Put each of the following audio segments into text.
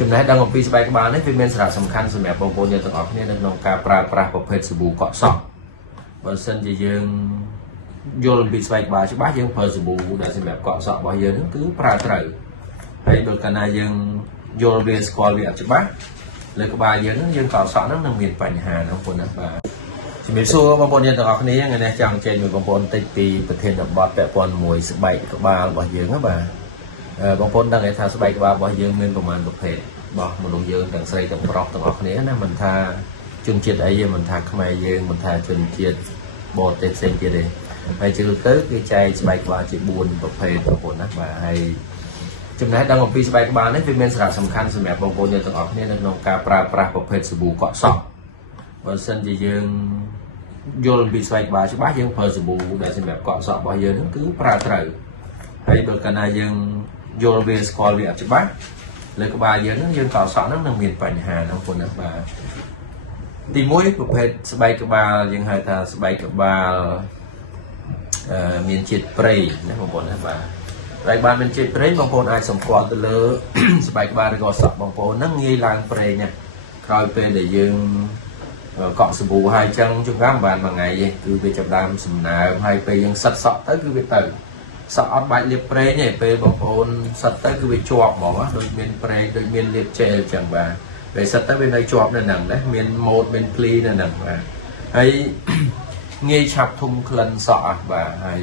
ចំណេះដឹងអំពីស្បែកក្បាលនេះវាមានសារៈសំខាន់សម្រាប់បងប្អូនយើងទាំងអស់គ្នានៅក្នុងការប្រើប្រាស់ប្រភេទសាប៊ូកក់សក់បើសិនជាយើងយល់អំពីស្បែកក្បាលច្បាស់យើងប្រើសាប៊ូដែលសម្រាប់កក់សក់របស់យើងហ្នឹងគឺប្រើត្រូវហើយបើកាលណាយើងយល់វាស្គាល់វាអត់ច្បាស់លើក្បាលយើងហ្នឹងយើងកក់សក់ហ្នឹងនឹងមានបញ្ហាណាបងប្អូនណាបាទជំរាបសួរបងប្អូនយើងទាំងអស់គ្នាថ្ងៃនេះចង់ជែកមួយបងប្អូនតិចពីប្រធានបទពាក់ព័ន្ធមួយស្បែកក្បាលរបស់យើងណាបាទបងប្អូនដឹងថាស្បែកក្បាលរបស់យើងមានប្រមាណប្រភេទរបស់មនុស្សយើងទាំងស្រីទាំងប្រុសទាំងអស់គ្នាណាមិនថាជនជាតិអីទេមិនថាខ្មែរយើងមិនថាជនជាតិបរទេសផ្សេងទៀតទេហើយជាទូទៅគឺចែកស្បែកក្បាលជា4ប្រភេទបងប្អូនណាបាទហើយចំណេះដឹងអំពីស្បែកក្បាលនេះវាមានសារៈសំខាន់សម្រាប់បងប្អូនយើងទាំងអស់គ្នានៅក្នុងការប្រើប្រាស់ប្រភេទសាប៊ូកក់សក់បើសិនជាយើងយល់អំពីស្បែកក្បាលច្បាស់យើងប្រើសាប៊ូដែលសម្រាប់កក់សក់របស់យើងហ្នឹងគឺប្រើត្រូវហើយបើកាលណាយើងយល់វាស្គាល់វាអត់ច្បាស់លើក្បាលយើងហ្នឹងយើងកក់សក់ហ្នឹងនឹងមានបញ្ហាណាបងប្អូនណាបាទទី1ប្រភេទស្បែកក្បាលយើងហៅថាស្បែកក្បាលមានជាតិប្រេងណាបងប្អូនណាបាទហើយបានមានជាតិប្រេងបងប្អូនអាចសម្គាល់ទៅលើស្បែកក្បាលឬក៏សក់បងប្អូនហ្នឹងងាយឡើងប្រេងណាក្រោយពេលដែលយើងកក់សាប៊ូហើយអញ្ចឹងជួនកាលមិនបានមួយថ្ងៃទេគឺវាចាប់ដើមសំណើមហើយពេលយើងសិតសក់ទៅគឺវាទៅសក់អត់បាច់លាបប្រេងទេពេលបងប្អូនសិតទៅគឺវាជាប់ហ្មងដូចមានប្រេងដូចមានលាបជែលអញ្ចឹងបាទពេលសិតទៅវានៅជាប់នៅហ្នឹងណាមានម៉ូតមានភ្លីនៅហ្នឹងបាទហើយងាយឆាប់ធុំក្លិនសក់បាទហើយ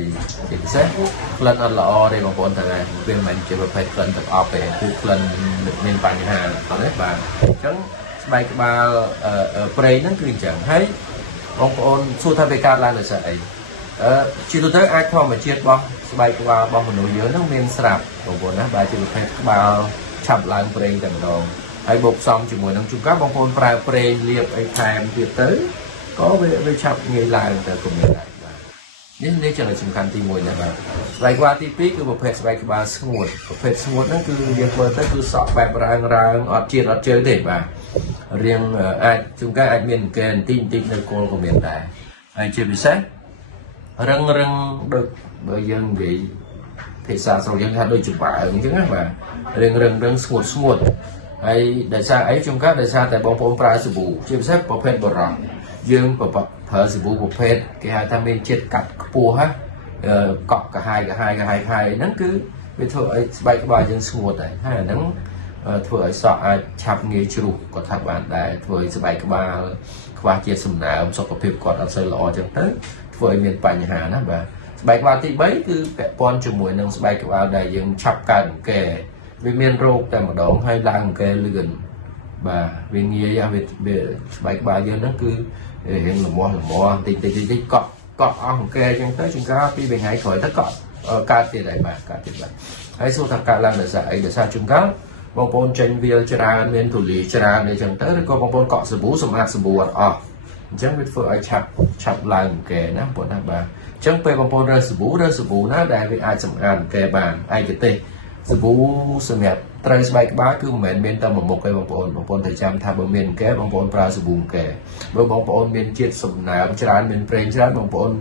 ជាពិសេសក្លិនអត់ល្អទេបងប្អូនទាំងហ្នឹងវាមិនមែនជាប្រភេទក្លិនទាំងអស់ទេគឺក្លិនមានបញ្ហាអត់ទេបាទអញ្ចឹងស្បែកក្បាលប្រេងហ្នឹងគឺអញ្ចឹងហើយបងប្អូនសួរថាវាកើតឡើងដោយសារអីជាទូទៅអាចធម្មជាតិរបស់ស្បែកក្បាលរបស់មនុស្សយើងហ្នឹងមានស្រាប់បងប្អូនណាបាទជាប្រភេទក្បាលឆាប់ឡើងប្រេងតែម្ដងហើយបូកផ្សំជាមួយនឹងជួនកាលបងប្អូនប្រើប្រេងលាបអីថែមទៀតទៅក៏វាឆាប់ងាយឡើងទៅក៏មានដែរបាទនេះចំណុចសំខាន់ទី1ណាបាទស្បែកក្បាលទី2គឺប្រភេទស្បែកក្បាលស្ងួតប្រភេទស្ងួតហ្នឹងគឺយើងមើលទៅគឺសក់បែបរើងអត់ជាតិអត់ជើងទេបាទរៀងអាចជួនកាលអាចមានអង្គែបន្តិចនៅគល់ក៏មានដែរហើយជាពិសេសរឹងដូចបើយើងនិយាយភាសាស្រុកយើងថាដូចច្បើងអញ្ចឹងណាបាទរឹងស្ងួតហើយដោយសារអីជួនកាលដោយសារតែបងប្អូនប្រើសាប៊ូជាពិសេសប្រភេទបរោះយើងប្រើសាប៊ូប្រភេទគេហៅថាមានជាតិកាត់ខ្ពស់ហ្នឹងកក់កាហាយហ្នឹងគឺវាធ្វើឲ្យស្បែកក្បាលយើងស្ងួតដែរហើយអាហ្នឹងធ្វើឲ្យសក់អាចឆាប់ងាយជ្រុះក៏ថាបានដែរធ្វើឲ្យស្បែកក្បាលខ្វះជាតិសំណើមសុខភាពគាត់អត់សូវល្អចឹងទៅធ្វើឲ្យមានបញ្ហាណាបាទស្បែកក្បាលទី3គឺពាក់ព័ន្ធជាមួយនឹងស្បែកក្បាលដែលយើងឆាប់កើតអង្គែវាមានរោគតែម្ដងហើយឡើងអង្គែលឿនបាទវាងាយវាស្បែកក្បាលយើងហ្នឹងគឺរៀងល្មមតិចកក់អស់អង្គែចឹងទៅជួនកាលពី3ថ្ងៃក្រោយទៅកក់កើតទៀតហើយបាទកើតទៀតបាទហើយសួរថាកើតឡើងដោយសារអីដោយសារជួនកាលបងប្អូនចេញវាលច្រើនមានទូលាយច្រើនអីចឹងទៅឬក៏បងប្អូនកក់សាប៊ូសម្អាតសាប៊ូអត់អស់អញ្ចឹងវាធ្វើឲ្យឆាប់ឡើងអង្គែណាបងប្អូនណាបាទអញ្ចឹងពេលបងប្អូនរើសសាប៊ូណាដែលវាអាចសម្អាតអង្គែបានឯកទេសសាប៊ូសម្រាប់ត្រូវស្បែកក្បាលគឺមិនមែនមានតែមួយមុខទេបងប្អូនត្រូវចាំថាបើមានអង្គែបងប្អូនប្រើសាប៊ូអង្គែបើបងប្អូនមានជាតិសំណើមច្រើនមានប្រេងច្រើនបងប្អូន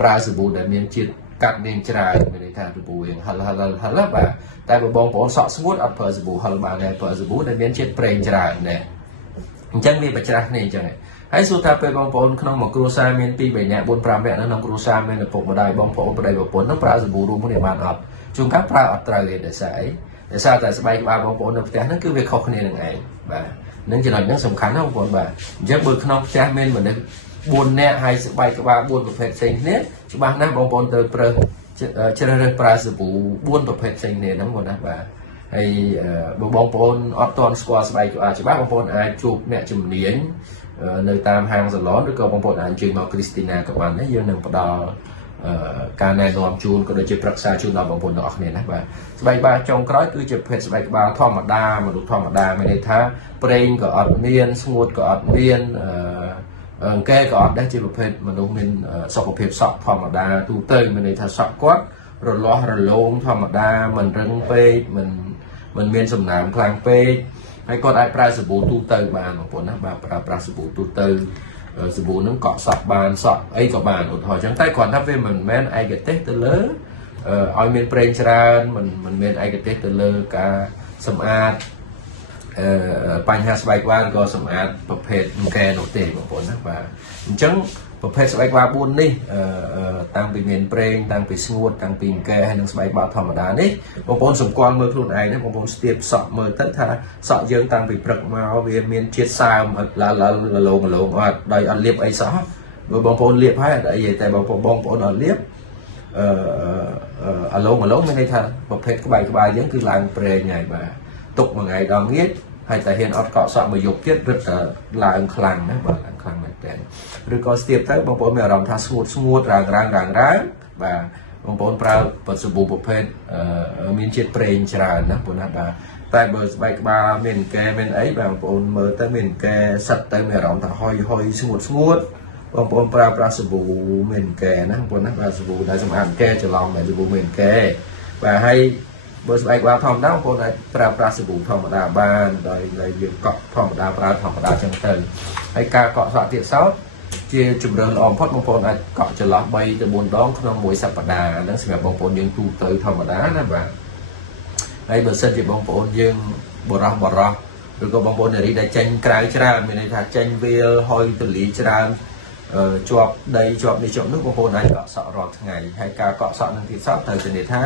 ប្រើសាប៊ូដែលមានជាតិកាត់មានច្រើនមានន័យថាសាប៊ូវាហិលបាទតែបើបងប្អូនសក់ស្ងួតអត់ប្រើសាប៊ូហិលបានដែរប្រើសាប៊ូដែលមានជាតិប្រេងច្រើនណាអញ្ចឹងវាបច្ច្រាស់គ្នាអញ្ចឹងហើយសួរថាពេលបងប្អូនក្នុងមួយគ្រួសារមាន2 3នាក់4 5នាក់នៅក្នុងគ្រួសារមានឪពុកម្ដាយបងប្អូនប្តីប្រពន្ធនឹងប្រើសាប៊ូរួមគ្នាបានអត់ជួនកាលប្រើអត់ត្រូវទេដោយសារអីដោយសារតែស្បែកក្បាលបងប្អូននៅផ្ទះហ្នឹងគឺវាខុសគ្នានឹងឯងបាទនឹងចំណុចហ្នឹងសំខាន់ណាស់បងប្អូនបាទអញ្ចឹងបើក្នុងផ្ទះមានមនុស្ស4នាក់ហើយស្បែកក្បាល4ប្រភេទផ្សេងគ្នាច្បាស់ណាស់បងប្អូនត្រូវជ្រើសរើសប្រើសាប៊ូ4ប្រភេទផ្សេងគ្នាហ្នឹងបងណាបាទហើយបើបងប្អូនអត់ទាន់ស្គាល់ស្បែកក្បាលច្បាស់បងប្អូនអាចជួបអ្នកជំនាញនៅតាមហាងសាឡនឬក៏បងប្អូនអាចអញ្ជើញមក Christina ក៏បានដែរយើងនឹងផ្ដល់ការណែនាំជូនក៏ដូចជាប្រឹក្សាជូនដល់បងប្អូនទាំងអស់គ្នាណាបាទស្បែកក្បាលចុងក្រោយគឺជាប្រភេទស្បែកក្បាលធម្មតាមនុស្សធម្មតាមានន័យថាប្រេងក៏អត់មានស្ងួតក៏អត់មានអង្គែក៏អត់ដែរជាប្រភេទមនុស្សមានសុខភាពសក់ធម្មតាទូទៅមានន័យថាសក់គាត់រលាស់រលោងធម្មតាមិនរឹងពេកមិនមានសំណើមខ្លាំងពេកហើយគាត់អាចប្រើសាប៊ូទូទៅបានបងប្អូនណាបាទប្រើប្រាស់សាប៊ូទូទៅសាប៊ូហ្នឹងកក់សក់បានសក់អីក៏បានឧទាហរណ៍អញ្ចឹងតែគ្រាន់តែវាមិនមែនឯកទេសទៅលើឲ្យមានប្រេងច្រើនមិនមែនឯកទេសទៅលើការសម្អាត បញ្ហាស្បែកក្បាលក៏សម្អាតប្រភេទកែនោះទេបងប្អូនណាបាទអញ្ចឹងប្រភេទស្បែកក្បាល4នេះតាំងពីមានប្រេងតាំងពីស្ងួតតាំងពីកែហើយនិងស្បែកក្បាលធម្មតានេះបងប្អូនសម្គាល់មើលខ្លួនឯងណាបងប្អូនស្ទាបសក់មើលទៅថាសក់យើងតាំងពីព្រឹកមកវាមានជាតិសើមឡងអត់ដោយអត់លាបអីសោះបើបងប្អូនលាបហើយអត់អីទេតែបងប្អូនអត់លាបឡងមានន័យថាប្រភេទក្បែកក្បាលយើងគឺឡើងប្រេងហើយបាទទុកមួយថ្ងៃដល់ងាយហើយតែហ៊ានអត់កក់សក់មួយយប់ទៀតរឹតតែឡើងខ្លាំងណាបាទឡើងខ្លាំងមែនតើឬក៏ស្ទាបទៅបងប្អូនមានអារម្មណ៍ថាស្ងួតរាងបាទបងប្អូនប្រើបទសាប៊ូប្រភេទមានជាតិប្រេងច្រើនណាបងប្អូនណាបាទតែបើស្បែកក្បាលមានកែមានអីបងប្អូនមើលទៅមានកែសិតទៅមានអារម្មណ៍ថាហុយស្ងួតបងប្អូនប្រើប្រាស់សាប៊ូមានកែណាបងប្អូនណាបាទសាប៊ូដែលសម្អាតកែច្រឡំតែសាប៊ូមានកែបាទហើយបើស្បែកក្បាលធម្មតាបងប្អូនអាចប្រើប្រាស់សាប៊ូធម្មតាបានដោយយើងកក់ធម្មតាប្រើធម្មតាចឹងទៅហើយការកក់សក់ទៀតសោតជាជំរឿនល្អបំផុតបងប្អូនអាចកក់ចន្លោះ3ទៅ4ដងក្នុងមួយសប្តាហ៍ហ្នឹងសម្រាប់បងប្អូនយើងទូទៅធម្មតាណាបាទហើយបើសិនជាបងប្អូនយើងបរោះឬក៏បងប្អូននារីដែលចេញក្រៅច្រើនមានន័យថាចេញវាលហុយទលីច្រើនជាប់ដីជាប់នេះជាប់នោះបងប្អូនអាចកក់សក់រាល់ថ្ងៃហើយការកក់សក់នឹងទៀតសោតត្រូវធានាថា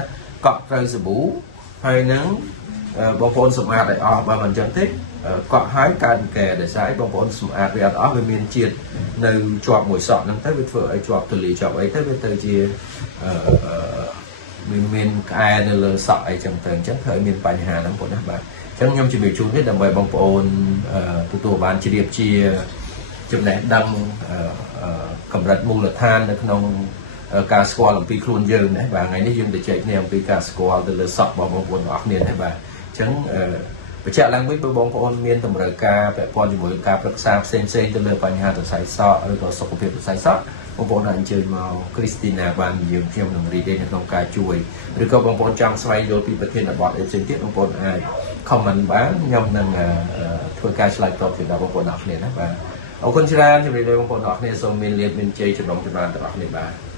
កក់ត្រូវសាប៊ូហើយនឹងបងប្អូនសម្អាតឲ្យអស់បើមិនអញ្ចឹងទេកក់ហើយកើតកែដោយសារបងប្អូនសម្អាតវាអត់អស់វាមានជាតិនៅជាប់មួយសក់ហ្នឹងទៅវាធ្វើឲ្យជាប់ទលីជាប់អីទៅវាទៅជាមានក្អែនៅលើសក់អីចឹងទៅអញ្ចឹងធ្វើឲ្យមានបញ្ហាហ្នឹងបងប្អូនណាបាទអញ្ចឹងខ្ញុំជម្រាបជូននេះដើម្បីបងប្អូនទទួលបានជ្រាបជាចំណេះដឹងកម្រិតមូលដ្ឋាននៅក្នុងការស្គាល់អំពីខ្លួនយើងណាបាទថ្ងៃនេះយើងទៅចែកគ្នាអំពីការស្គាល់ទៅលើសក់របស់បងប្អូនទាំងអស់គ្នាណាបាទអញ្ចឹងបញ្ជាក់ឡើងវិញបើបងប្អូនមានតម្រូវការពាក់ព័ន្ធជាមួយការប្រឹក្សាផ្សេងទៅលើបញ្ហាសរសៃសក់ឬក៏សុខភាពសរសៃសក់បងប្អូនអាចអញ្ជើញមក Christina បានយើងខ្ញុំនឹងរីករាយនៅក្នុងការជួយឬក៏បងប្អូនចង់ស្វែងយល់ពីប្រធានបទផ្សេងទៀតបងប្អូនអាច comment បានខ្ញុំនឹងធ្វើការឆ្លើយតបជូនដល់បងប្អូនទាំងអស់គ្នាណាបាទអរគុណច្រើនជម្រាបលាបងប្អូនទាំងអស់គ្នាសូមមានលាភមានជ័យចំណងចម្រើនទាំងអស់គ្នាបាទ